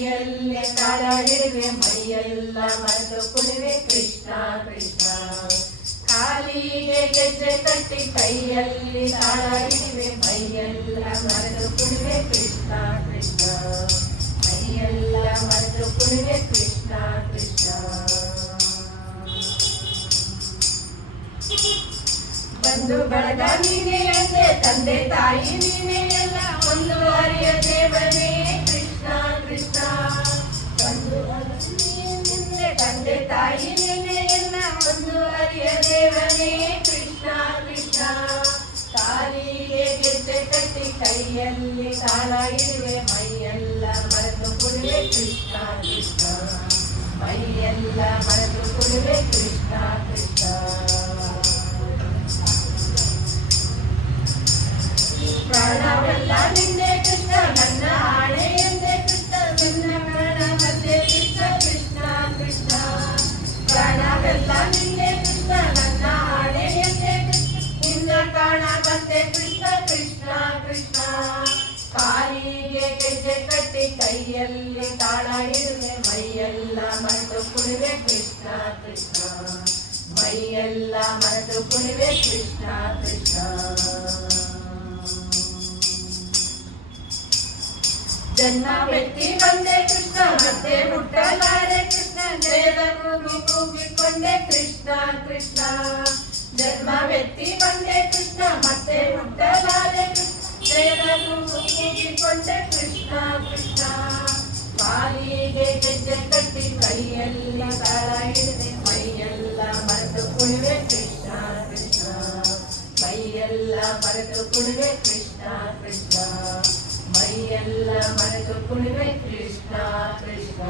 ಕೈಯಲ್ಲಿ ತಾಳ ಹಿಡಿವೆ ಮೈಯೆಲ್ಲ ಮರೆತು ಕುಣಿವೆ ಕೃಷ್ಣ ಕೃಷ್ಣ. ಕಾಲಿಗೆ ಗೆಜ್ಜೆ ಕಟ್ಟಿ ಕೈಯಲ್ಲಿ ತಾಳ ಹಿಡಿವೆ ಮೈಯೆಲ್ಲ ಮರೆತು ಕುಣಿವೆ ಕೃಷ್ಣ ಕೃಷ್ಣ. ಮೈಯೆಲ್ಲ ಮರೆತು ಕುಣಿವೆ ಕೃಷ್ಣ ಕೃಷ್ಣ. ಬಂಧು ಬಳಗ ನೀನೇ ಅಂದೆ ತಂದೆ ತಾಯಿ ನೀನೇ ಎಲ್ಲ ಒಂದು ಹರಿಯ ದೇವನೇ ಕೃಷ್ಣ ಕೃಷ್ಣ. ಬಂಧು ಬಳಗ ನೀನೆ ತಂದೆ ತಾಯಿ ನೀನೇ ಎಲ್ಲ ಒಂದು ಹರಿಯ ದೇವನೇ ಕೃಷ್ಣ ಕೃಷ್ಣ. ಕಾಲಿಗೆ ಗೆಜ್ಜೆ ಕಟ್ಟಿ ಕೈಯಲ್ಲಿ ತಾಳ ಹಿಡಿವೆ ಮೈಯೆಲ್ಲ ಮರೆತು ಕುಣಿವೆ ಕೃಷ್ಣ ಕೃಷ್ಣ. ಮೈಯೆಲ್ಲ ಮರೆತು ಕುಣಿವೆ ಕೃಷ್ಣ ಕೃಷ್ಣ. ಪ್ರಾಣವೆಲ್ಲ ನಿನ್ನೆ ಕೃಷ್ಣ ನನ್ನ ಆಣೆ ಎಂದೆ ಕೃಷ್ಣ. ನಿನ್ನ ಪ್ರಾಣ ಮತ್ತೆ ಕೃಷ್ಣ ಕೃಷ್ಣ ಕೃಷ್ಣ. ಪ್ರಾಣವೆಲ್ಲ ನಿನ್ನೆ ಕೃಷ್ಣ ನನ್ನ ಆಣೆ ಎಂದೆ ಕೃಷ್ಣ. ನಿನ್ನ ಪ್ರಾಣ ಮತ್ತೆ ಕೃಷ್ಣ ಕೃಷ್ಣ ಕೃಷ್ಣ. ಕಾಲಿಗೆ ಗೆಜ್ಜೆ ಕಟ್ಟಿ ಕೈಯಲ್ಲಿ ತಾಳ ಹಿಡಿವೆ ಮೈಯೆಲ್ಲ ಮರೆತು ಕುಣಿವೆ ಕೃಷ್ಣ ಕೃಷ್ಣ. ಮೈಯೆಲ್ಲ ಮರೆತು ಕುಣಿವೆ ಕೃಷ್ಣ ಕೃಷ್ಣ. ಜನ್ಮವೆತ್ತಿ ಬಂದೆ ಕೃಷ್ಣ ಮತ್ತೆ ಹುಟ್ಟಲಾರೆ ಕೃಷ್ಣ. ಜಯದ ಕೂಗಿಕೊಂಡೆ ಕೃಷ್ಣ ಕೃಷ್ಣ. ಜನ್ಮವೆತ್ತಿ ಬಂದೆ ಕೃಷ್ಣ ಮತ್ತೆ ಹುಟ್ಟಲಾರೆ ಕೃಷ್ಣ. ಜಯದ ಕೂಗಿಕೊಂಡೆ ಕೃಷ್ಣ ಕೃಷ್ಣ. ಕಾಲಿಗೆ ಗೆಜ್ಜೆ ಕಟ್ಟಿ ಕೈಯಲ್ಲಿ ತಾಳ ಹಿಡಿದೆ ಮೈಯೆಲ್ಲ ಮರೆತು ಕುಣಿವೆ ಕೃಷ್ಣ ಕೃಷ್ಣ. ಮೈಯೆಲ್ಲ ಮರೆತು ಕುಣಿವೆ ಕೃಷ್ಣ ಕೃಷ್ಣ. ಮೈಯೆಲ್ಲ ಮರೆತು ಕುಣಿವೆ ಕೃಷ್ಣ ಕೃಷ್ಣ.